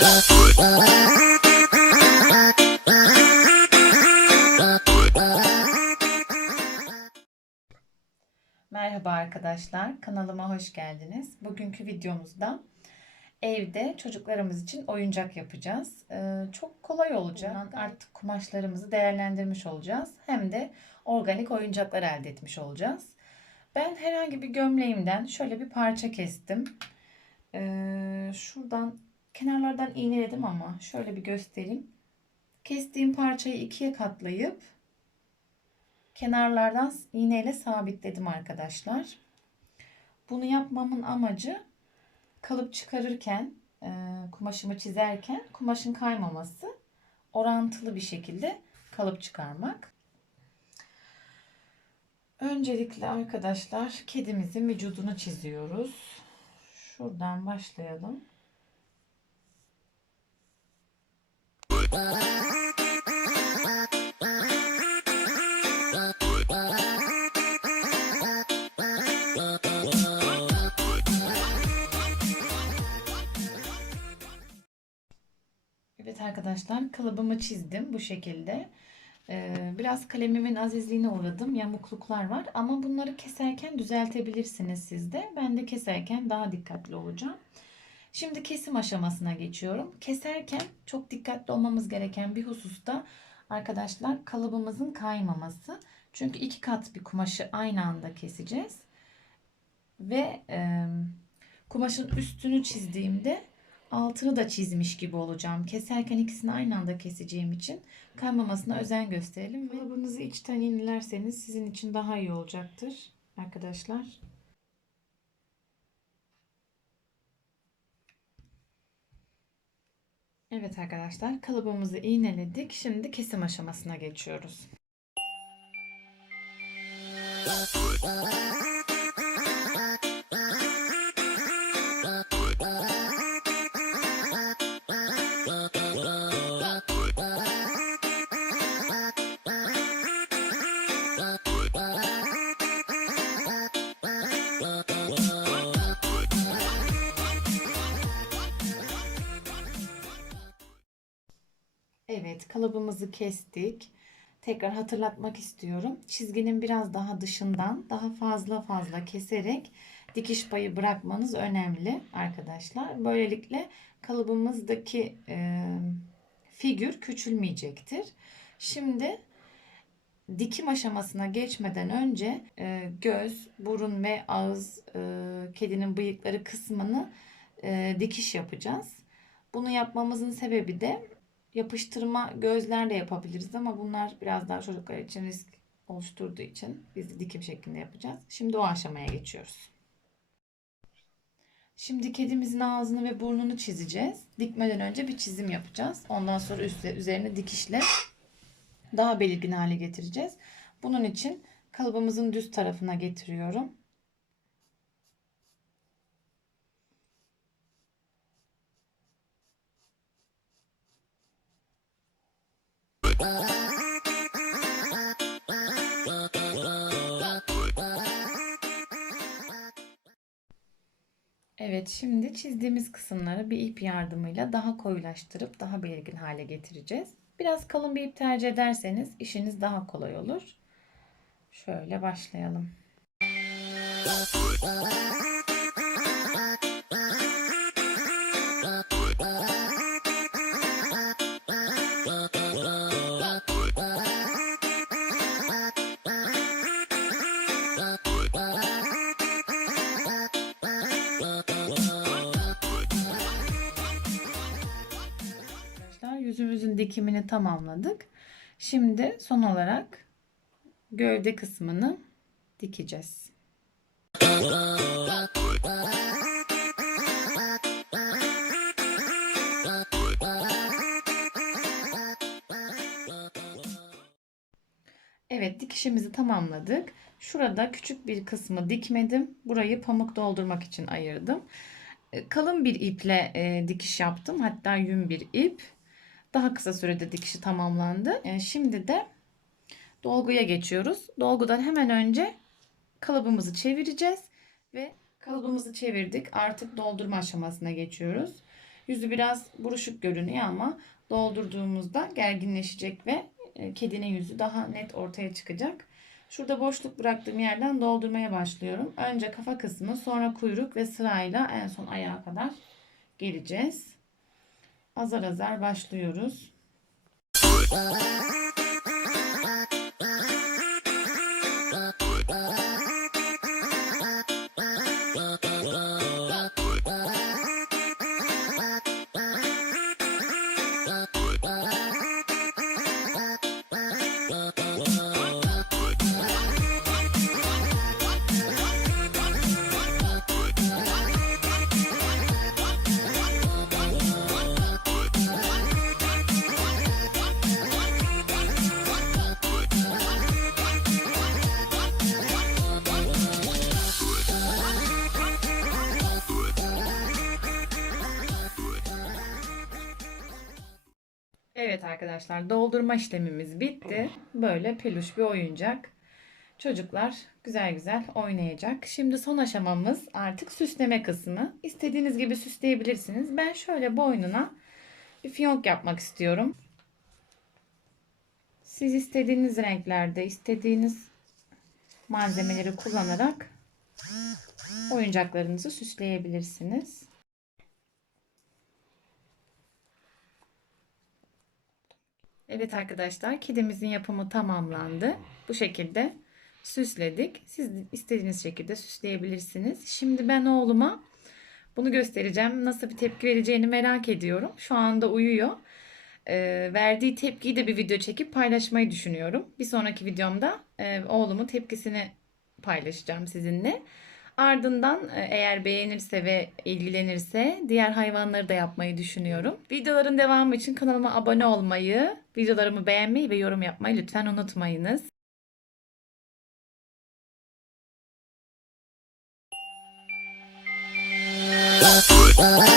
Merhaba arkadaşlar, kanalıma hoş geldiniz. Bugünkü videomuzda evde çocuklarımız için oyuncak yapacağız. Ee, çok kolay olacak. Bundan Artık kumaşlarımızı değerlendirmiş olacağız. Hem de organik oyuncaklar elde etmiş olacağız. Ben herhangi bir gömleğimden şöyle bir parça kestim. Ee, şuradan kenarlardan iğneledim ama şöyle bir göstereyim. Kestiğim parçayı ikiye katlayıp kenarlardan iğneyle sabitledim arkadaşlar. Bunu yapmamın amacı kalıp çıkarırken, e, kumaşımı çizerken kumaşın kaymaması, orantılı bir şekilde kalıp çıkarmak. Öncelikle arkadaşlar kedimizin vücudunu çiziyoruz. Şuradan başlayalım. Evet arkadaşlar kalıbımı çizdim bu şekilde. Ee, biraz kalemimin azizliğine uğradım. Yamukluklar var ama bunları keserken düzeltebilirsiniz siz de. Ben de keserken daha dikkatli olacağım. Şimdi kesim aşamasına geçiyorum. Keserken çok dikkatli olmamız gereken bir hususta arkadaşlar kalıbımızın kaymaması. Çünkü iki kat bir kumaşı aynı anda keseceğiz. Ve e, kumaşın üstünü çizdiğimde altını da çizmiş gibi olacağım. Keserken ikisini aynı anda keseceğim için kaymamasına özen gösterelim. Kalıbınızı içten yenilerseniz sizin için daha iyi olacaktır arkadaşlar. Evet arkadaşlar kalıbımızı iğneledik. Şimdi kesim aşamasına geçiyoruz. Evet, kalıbımızı kestik. Tekrar hatırlatmak istiyorum. Çizginin biraz daha dışından daha fazla fazla keserek dikiş payı bırakmanız önemli arkadaşlar. Böylelikle kalıbımızdaki e, figür küçülmeyecektir. Şimdi dikim aşamasına geçmeden önce e, göz, burun ve ağız, e, kedinin bıyıkları kısmını e, dikiş yapacağız. Bunu yapmamızın sebebi de yapıştırma gözlerle yapabiliriz ama bunlar biraz daha çocuklar için risk oluşturduğu için biz de dikim şeklinde yapacağız. Şimdi o aşamaya geçiyoruz. Şimdi kedimizin ağzını ve burnunu çizeceğiz. Dikmeden önce bir çizim yapacağız. Ondan sonra üstüne, üzerine dikişle daha belirgin hale getireceğiz. Bunun için kalıbımızın düz tarafına getiriyorum. Evet, şimdi çizdiğimiz kısımları bir ip yardımıyla daha koyulaştırıp daha belirgin hale getireceğiz. Biraz kalın bir ip tercih ederseniz işiniz daha kolay olur. Şöyle başlayalım. Dikimini tamamladık. Şimdi son olarak gövde kısmını dikeceğiz. Evet dikişimizi tamamladık. Şurada küçük bir kısmı dikmedim. Burayı pamuk doldurmak için ayırdım. Kalın bir iple e, dikiş yaptım. Hatta yün bir ip. Daha kısa sürede dikişi tamamlandı. E, şimdi de dolguya geçiyoruz. Dolgudan hemen önce kalıbımızı çevireceğiz ve kalıbımızı çevirdik. Artık doldurma aşamasına geçiyoruz. Yüzü biraz buruşuk görünüyor ama doldurduğumuzda gerginleşecek ve e, kedinin yüzü daha net ortaya çıkacak. Şurada boşluk bıraktığım yerden doldurmaya başlıyorum. Önce kafa kısmı, sonra kuyruk ve sırayla en son ayağa kadar geleceğiz. Azar azar başlıyoruz. Evet arkadaşlar doldurma işlemimiz bitti. Böyle peluş bir oyuncak. Çocuklar güzel güzel oynayacak. Şimdi son aşamamız artık süsleme kısmı. İstediğiniz gibi süsleyebilirsiniz. Ben şöyle boynuna bir fiyonk yapmak istiyorum. Siz istediğiniz renklerde, istediğiniz malzemeleri kullanarak oyuncaklarınızı süsleyebilirsiniz. Evet arkadaşlar, kedimizin yapımı tamamlandı. Bu şekilde süsledik. Siz istediğiniz şekilde süsleyebilirsiniz. Şimdi ben oğluma bunu göstereceğim. Nasıl bir tepki vereceğini merak ediyorum. Şu anda uyuyor. Ee, verdiği tepkiyi de bir video çekip paylaşmayı düşünüyorum. Bir sonraki videomda e, oğlumun tepkisini paylaşacağım sizinle. Ardından e, eğer beğenirse ve ilgilenirse diğer hayvanları da yapmayı düşünüyorum. Videoların devamı için kanalıma abone olmayı, videolarımı beğenmeyi ve yorum yapmayı lütfen unutmayınız. Bye.